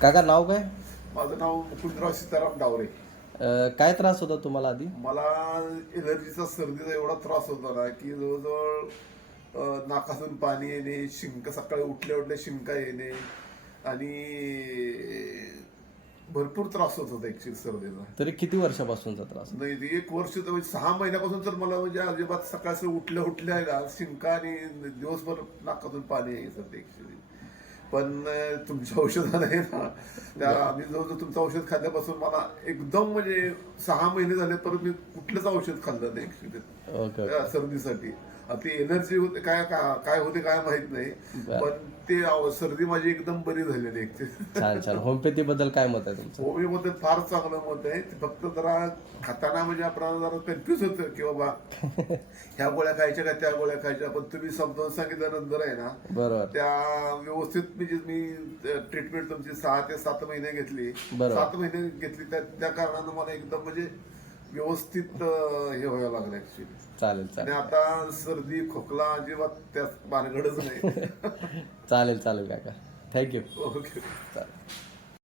काका नाव काय? माझं नाव मुकुंदराव सीताराम डावरे. काय त्रास होता तुम्हाला आधी? मला एलर्जीचा सर्दीचा एवढा त्रास होता ना की जवळजवळ नाकातून पाणी येणे, शिंक सकाळी उठल्या उठल्या शिंका येणे आणि भरपूर त्रास होत होता ऍक्च्युअली सर्दीचा. तरी किती वर्षापासूनचा त्रास? नाही ते 1 वर्ष तर म्हणजे 6 महिन्यापासून तर मला म्हणजे अजिबात सकाळी उठल्या उठल्या आहे ना शिंका आणि दिवसभर नाकातून पाणी यायचं ते ऍक्च्युली. पण तुमच्या औषधानं आहे ना त्या आम्ही जवळजवळ तुमचं औषध खाल्ल्यापासून मला एकदम म्हणजे 6 महिने झाले परत मी कुठलंच औषध खाल्लं नाही ऍक्च्युली ओके त्या सर्दीसाठी. ती एनर्जी होते काय होते काय माहित नाही, बरं. पण ते सर्दी माझी एकदम बरी झालेली ऍक्च्युली. छान छान. होमिओपॅथी बद्दल काय मत आहे तुमचं? होमिओपॅथी फार चांगलं मत आहे. ते फक्त जरा खाताना म्हणजे आपल्याला जरा कन्फ्युज होतं की बाबा ह्या गोळ्या खायच्या का त्या गोळ्या खायच्या, पण तुम्ही समजावून सांगितल्यानंतर आहे ना बरोबर. त्या व्यवस्थित म्हणजे मी ट्रीटमेंट तुमची 6 ते 7 महिने घेतली. बरोबर. 7 महिने घेतली त्या कारणानं मला एकदम म्हणजे व्यवस्थित हे व्हायला लागलं ऍक्च्युली. चालेल आणि चालेल. आता सर्दी खोकला अजिबात त्यात भानगडच नाही. चालेल चालेल काका. थँक्यू. ओके. चालेल.